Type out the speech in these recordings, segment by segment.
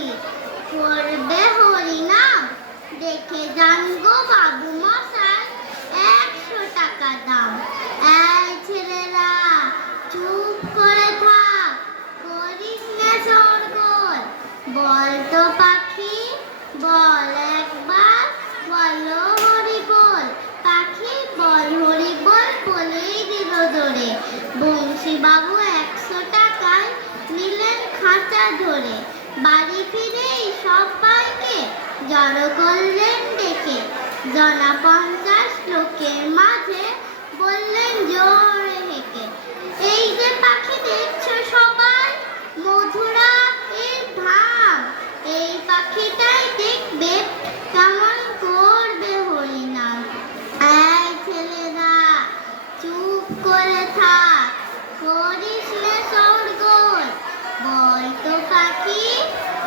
পাখি করবে হরিনাম, দেখে যান গো বাবু মশাই 100 টাকা দাম। এই ছেলেরা চুপ করে থাক, করিস না শোরগোল। বল তো পাখি বল একবার, বলো হরি বল। পাখি বল হরি বল বলেই দিল জোরে। বংশী বাবু 100 টাকায় নিলেন খাঁচা ধরে। বাড়ি ফিরেই সবাইকে জড়ো করলেন ডেকে। জনা 50 লোকের মাঝে বললেন জোরে হেঁকে, এই যে পাখি দেখছো সবাই মধুরা এর ধাম, এই পাখিটাই দেখবে কেমন করবে হরিনাম। এই ছেলেরা চুপ করে থাক, করিস না শোরগোল। বল তো পাখি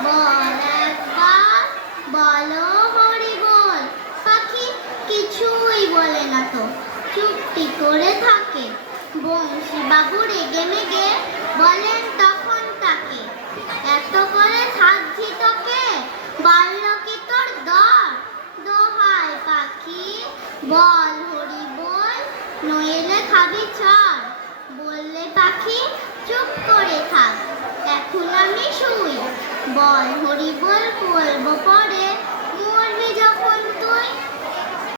বল একবার, বলো হরি বল। পাখি কিছুই বলে না তো, চুপটি করে থাকে। বংশী বাবু রেগে মেগে বলেন তখন তাকে, এত করে সাজছি তোকে, বাড়ল কি তোর দর? দোহাই পাখি বল হরি বল, নইলে খাবি ছাড়। বললে পাখি চুপ করে থাক, এখন আমি শুই। বল হরি বল বলবো পরে, মরবি যখন তুই।